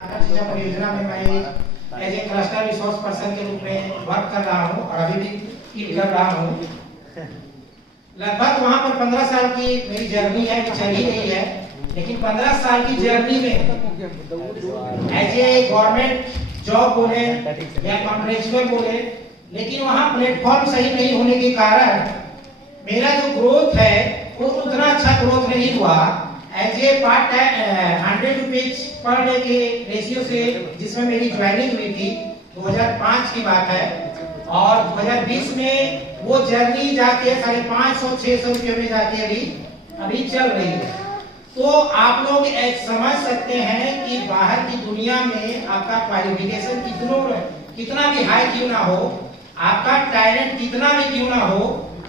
परियोजना में मैं as a cluster resource person के रूप में वर्क कर रहा हूँ और अभी भी फील कर रहा हूँ। लगभग वहाँ पर 15 साल की मेरी जर्नी है, चल ही रही है, लेकिन 15 साल की जर्नी में एज ए गवर्नमेंट जॉब बोले या कॉन्ट्रेक्चुअल बोले, लेकिन वहाँ प्लेटफॉर्म सही नहीं होने के कारण मेरा जो ग्रोथ है वो उतना अच्छा ग्रोथ नहीं हुआ। As a part time 100 rupees per day के रेशियो से जिसमें मेरी ज्वाइनिंग हुई थी 2005 की बात है, और 2020 में वो जर्नी जाके 550-600 रुपये में जाके अभी चल रही है। तो आप लोग समझ सकते हैं कि बाहर की दुनिया में आपका क्वालिफिकेशन कितना भी हाई क्यों ना हो, आपका टैलेंट कितना भी क्यों ना हो,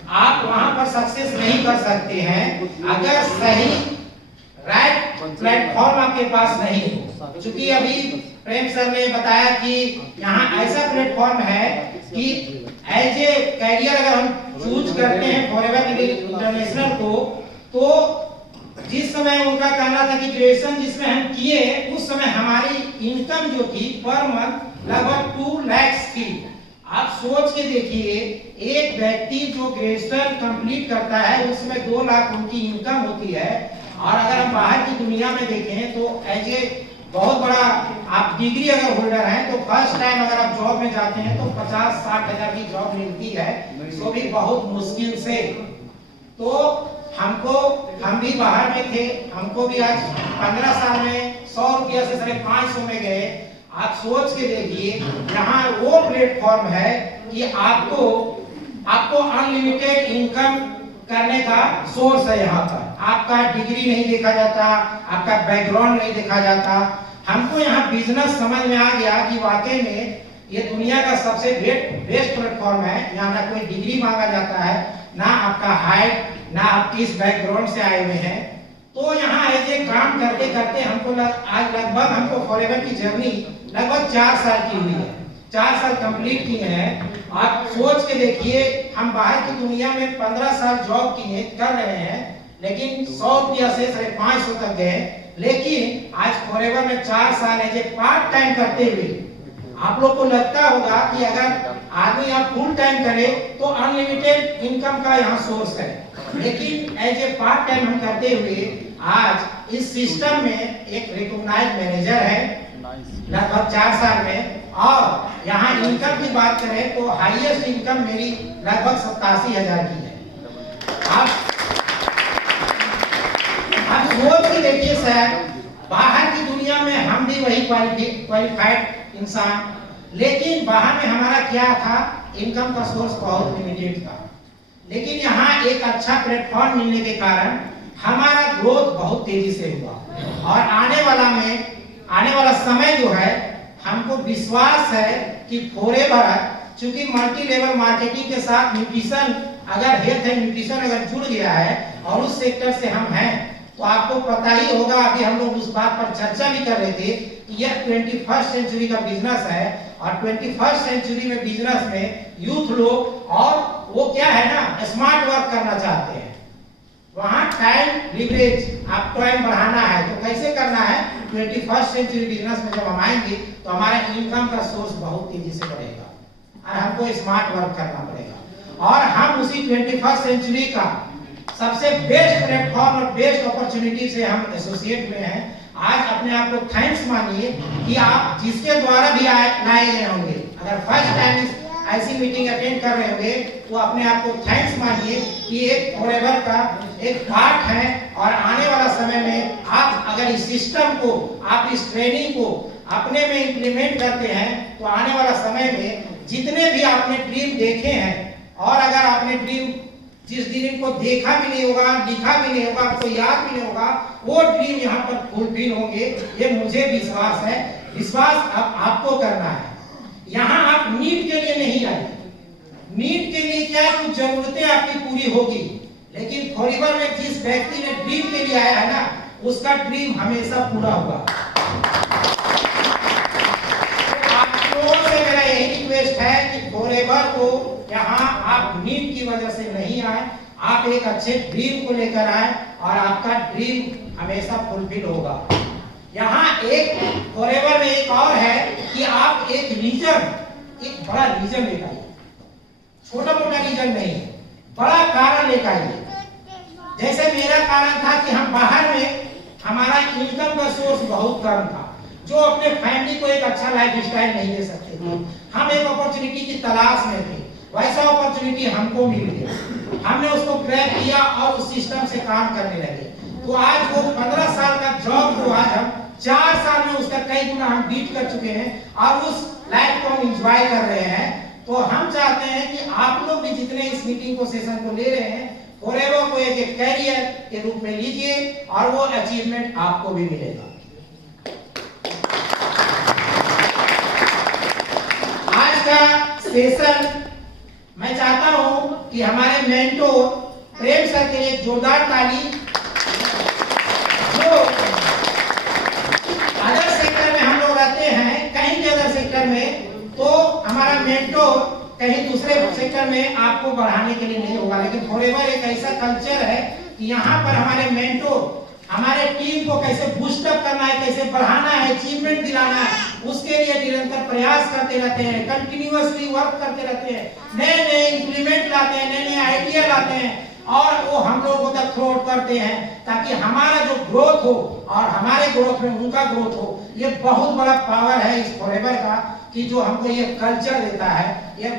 आप वहां पर सक्सेस नहीं कर सकते हैं अगर सही राइट प्लेटफॉर्म आपके पास नहीं हो। चूंकि अभी प्रेम सर ने बताया कि यहाँ ऐसा प्लेटफॉर्म है कि एज ए कैरियर अगर हम चूज करते हैं फॉरएवर इंटरनेशनल को, तो जिस समय उनका कहना था कि ग्रेजुएशन जिसमें हम किए उस समय हमारी इनकम जो थी पर मंथ लगभग 2 लाख थी। आप सोच के देखिए, एक व्यक्ति जो ग्रेजुएशन कंप्लीट करता है उसमें 2 लाख उनकी इनकम होती है, और अगर हम बाहर की दुनिया में देखें तो एज ए बहुत बड़ा आप डिग्री अगर होल्डर हैं तो फर्स्ट टाइम अगर आप जॉब में जाते हैं तो 50-60 हजार की जॉब मिलती है, तो भी बहुत मुश्किल से। तो हम भी बाहर में थे, हमको भी आज 15 साल में 100 रुपया से 550 में गए। आप सोच के देखिए, यहाँ वो प्लेटफॉर्म है कि आपको अनलिमिटेड इनकम करने का सोर्स है। यहाँ पर आपका डिग्री नहीं देखा जाता, आपका बैकग्राउंड नहीं देखा जाता। हमको यहाँ बिजनेस समझ में आ गया कि वाकई में ये दुनिया का सबसे बेस्ट प्लेटफॉर्म है। यहाँ ना कोई डिग्री मांगा जाता है, ना आपका हाइट, ना आप किस बैकग्राउंड से आए हुए हैं। तो यहाँ ऐसे काम करते करते आज लगभग हमको फॉरएवर की जर्नी लगभग 4 साल की हुई है, 4 साल कंप्लीट किए हैं। आप सोच के देखिए, हम बाहर की दुनिया में 15 साल जॉब किए कर रहे हैं, लेकिन 100 रुपया से 550 तक गए। लेकिन आज फॉरएवर में 4 साल है जो पार्ट टाइम करते हुए आप लोग को लगता होगा कि अगर आदमी आप फुल टाइम करे तो अनलिमिटेड इनकम का यहाँ सोर्स है, लेकिन एज ए पार्ट टाइम हम करते हुए आज इस सिस्टम में एक रिकॉग्नाइज्ड मैनेजर है लगभग 4 साल में। और यहाँ इनकम की बात करें तो हाईएस्ट इनकम मेरी लगभग 87,000 की है। आप सोच के देखिए सर, बाहर की दुनिया में हम भी वही क्वालिफाइड इंसान, लेकिन बाहर में हमारा क्या था, इनकम का सोर्स बहुत लिमिटेड था। लेकिन यहाँ एक अच्छा प्लेटफॉर्म मिलने के कारण हमारा ग्रोथ बहुत तेजी से हुआ, और आने वाला समय जो है, हमको विश्वास है कि फॉरएवर, चूंकि मल्टी लेवल मार्केटिंग के साथ न्यूट्रिशन अगर हेल्थ एंड न्यूट्रिशन अगर जुड़ गया है और उस सेक्टर से हम हैं, तो आपको पता ही होगा, अभी हम लोग उस बात पर चर्चा भी कर रहे थे कि यह 21st सेंचुरी का बिजनेस है, और 21st सेंचुरी में बिजनेस में यूथ लोग और वो क्या है ना, स्मार्ट वर्क करना चाहते हैं। वहां टाइम लिवरेज, आपको टाइम बढ़ाना है तो कैसे करना है, 21st सेंचुरी बिजनेस में जब हम आएंगे तो हमारा इनकम का सोर्स बहुत तेजी से बढ़ेगा और हमको स्मार्ट वर्क करना पड़ेगा। और हम उसी 21st सेंचुरी का सबसे बेस्ट प्लेटफॉर्म और बेस्ट अपॉर्चुनिटी से हम एसोसिएट में हैं। आज अपने आप को थैंक्स मानिए कि आप जिसके द्वारा भी लाए गए होंगे, अगर फर्स्ट टाइम ऐसी मीटिंग अटेंड कर रहे होंगे तो अपने आप को थैंक्स मानिए कि एक फॉरएवर का एक पार्ट है। और आने वाला समय में आप अगर इस सिस्टम को, आप इस ट्रेनिंग को अपने में इंप्लीमेंट करते हैं, तो आने वाला समय में जितने भी आपने ड्रीम देखे हैं, और अगर आपने ड्रीम जिस ड्रीम को देखा भी नहीं होगा, लिखा भी नहीं होगा, आपको याद भी नहीं होगा, वो ड्रीम यहाँ पर फुलफिल होंगे, ये मुझे विश्वास है। विश्वास अब आपको करना है। यहाँ आप नीड के लिए नहीं आए, नीड के लिए क्या कुछ जरूरतें आपकी पूरी होगी, लेकिन फॉरएवर में जिस व्यक्ति ने ड्रीम के लिए आया है ना, उसका ड्रीम हमेशा पूरा होगा। तो आप लोगों से मेरा यही रिक्वेस्ट है कि फॉरएवर को यहाँ आप नीड की वजह से नहीं आए, आप एक अच्छे ड्रीम को लेकर आए और आपका ड्रीम हमेशा फुलफिल होगा। यहाँ एक फॉरएवर में रीजन, एक बड़ा रीजन लेकर आइए, छोटा मोटा रीजन नहीं, बड़ा कारण लेकर आइए। जैसे मेरा कारण था कि हम बाहर में हमारा इनकम का सोर्स बहुत कम था, जो अपने फैमिली को एक अच्छा लाइफ स्टाइल नहीं दे सकते थे। हम एक अपॉर्चुनिटी की तलाश में थे, वैसा अपॉर्चुनिटी हमको मिल गया, हमने उसको ग्रैब किया और उस सिस्टम से काम करने लगे। तो आज वो 15 साल का जॉब को आज हम 4 साल में उसका कई गुना हम बीट कर चुके हैं और उस लाइफ को हम एंजॉय कर रहे हैं। तो हम चाहते हैं कि आप लोग भी जितने इस मीटिंग को सेशन को ले रहे हैं, फॉरएवर को एक कैरियर के रूप में लीजिए और वो अचीवमेंट आपको भी मिलेगा। आज का सेशन मैं चाहता हूं कि हमारे मेंटोर प्रेम सर के लिए जोरदार ताली। जो अदर सेक्टर में हम लोग रहते हैं, कहीं के अदर सेक्टर में, तो हमारा मेंटोर कहीं दूसरे सेक्टर में आपको बढ़ाने के लिए नहीं होगा, लेकिन फॉरएवर एक ऐसा कल्चर है कि यहाँ पर हमारे मेंटोर हमारे टीम को कैसे बूस्टअप करना है, कैसे बढ़ाना है, अचीवमेंट दिलाना है, उसके लिए निरंतर प्रयास करते रहते हैं, कंटिन्यूअसली वर्क करते रहते हैं, नए नए इंप्लीमेंट लाते हैं, नए नए आइडिया लाते हैं और वो हम लोगों तक थ्रो करते हैं ताकि हमारा जो ग्रोथ हो और हमारे ग्रोथ में उनका ग्रोथ हो। ये बहुत बड़ा पावर है इस फॉरएवर का कि जो हमको ये कल्चर देता है। ये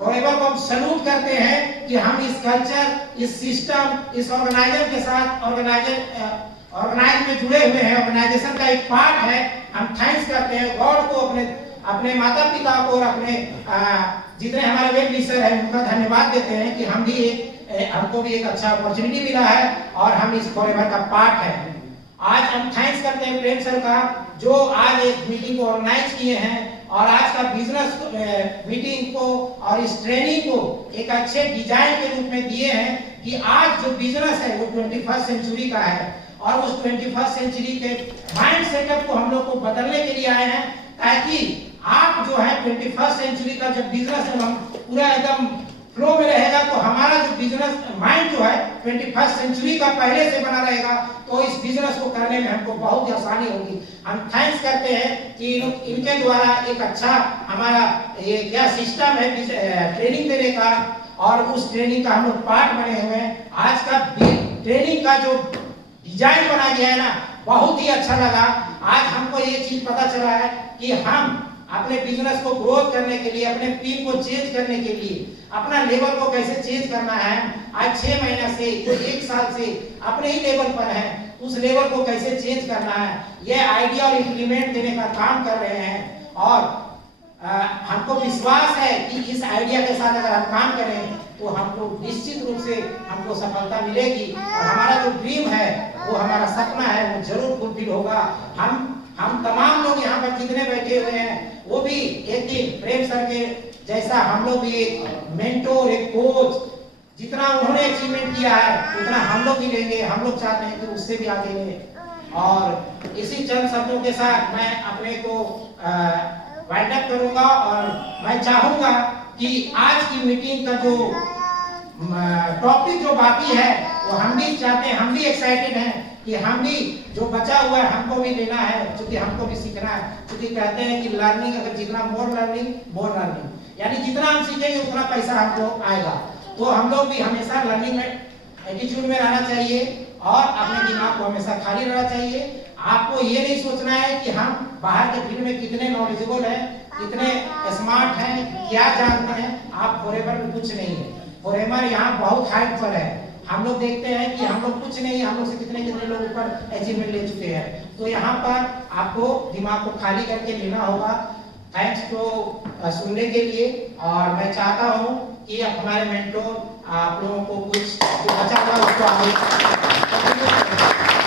फॉरएवर को हम सैल्यूट करते हैं कि हम इस कल्चर, इस सिस्टम, इस ऑर्गेनाइजर के साथ ऑर्गेनाइज में जुड़े हुए हैं, ऑर्गेनाइजेशन का एक पार्ट है। हम थैंक्स करते हैं गॉड को, अपने माता पिता को और अपने जितने हमारे वेल विशर है उनका धन्यवाद देते हैं कि हमको भी एक अच्छा अपॉर्चुनिटी मिला है और हम इस फॉरएवर का पार्ट है। आज हम थैंक्स करते हैं प्रेम सर का, जो आज एक मीटिंग को ऑर्गेनाइज किए हैं और आज का बिजनेस मीटिंग को और इस ट्रेनिंग को एक अच्छे डिजाइन के रूप में दिए हैं कि आज जो बिजनेस है वो 21st सेंचुरी का है और उस 21st सेंचुरी के माइंड सेटअप को हम लोग को बदलने के लिए आए हैं, ताकि आप जो है 21st सेंचुरी का जब बिजनेस है हम पूरा एकदम फ्लो में रहेगा, तो हमारा जो बिजनेस माइंड जो है 21st सेंचुरी का पहले से बना रहेगा, तो इस बिजनेस को करने में हमको बहुत आसानी होगी। हम थैंक्स करते हैं कि इनके द्वारा एक अच्छा हमारा ये क्या सिस्टम है ट्रेनिंग देने का और उस ट्रेनिंग का हम लोग पार्ट बने हुए हैं। आज का ट्रेनिंग का जो डिजाइन बना गया है ना, बहुत ही अच्छा लगा। आज हमको ये चीज पता चला है कि हम अपने बिजनेस को ग्रोथ करने के लिए, अपने टीम को चेंज करने के लिए, अपना लेवल को कैसे चेंज करना है। आज 6 महीना से, कोई 1 साल से अपने ही लेवल पर है, उस लेवल को कैसे चेंज करना है, ये आइडिया और इंप्लीमेंट देने का काम कर रहे हैं। और हमको विश्वास है कि इस आइडिया के साथ अगर हम काम करें तो हमको निश्चित रूप से हमको सफलता मिलेगी और हमारा जो ड्रीम है, वो हमारा सपना है, वो जरूर फुलफिल होगा। हम तमाम लोग यहाँ पर जितने बैठे हुए हैं, वो भी एक दिन प्रेम सर के जैसा हम लोग भी एक मेंटोर, एक कोच, जितना उन्होंने अचीवमेंट किया है उतना हम लोग भी लेंगे। हम लोग चाहते हैं कि उससे भी आगे लें। और इसी चंद शब्दों के साथ मैं अपने को वाइंड अप करूंगा और मैं चाहूंगा कि आज की मीटिंग का जो टॉपिक जो बाकी है वो हम भी चाहते हैं, हम भी एक्साइटेड हैं कि हम भी जो बचा हुआ है हमको भी लेना है, क्योंकि हमको भी सीखना है। क्योंकि कहते हैं कि लर्निंग, अगर जितना मोर लर्निंग, यानी जितना हम सीखेंगे उतना पैसा हमको आएगा। तो हम लोग भी हमेशा लर्निंग में एटीट्यूड में रहना चाहिए और अपने दिमाग को हमेशा खाली रहना चाहिए। आपको ये नहीं सोचना है कि हम बाहर के फील्ड में कितने नॉलेजेबल हैं, कितने स्मार्ट हैं, क्या जानते हैं। आप फॉरएवर में कुछ नहीं है। फॉरएवर यहाँ बहुत हाइट पर है। हम लोग देखते हैं कि हम लोग कुछ नहीं, हम लोग से कितने लोग ऊपर अचीवमेंट ले चुके हैं। तो यहाँ पर आपको दिमाग को खाली करके लेना होगा। थैंक्स तो सुनने के लिए। और मैं चाहता हूँ कि हमारे मेंटोर आप लोगों को कुछ जो बचा हुआ उसको आगे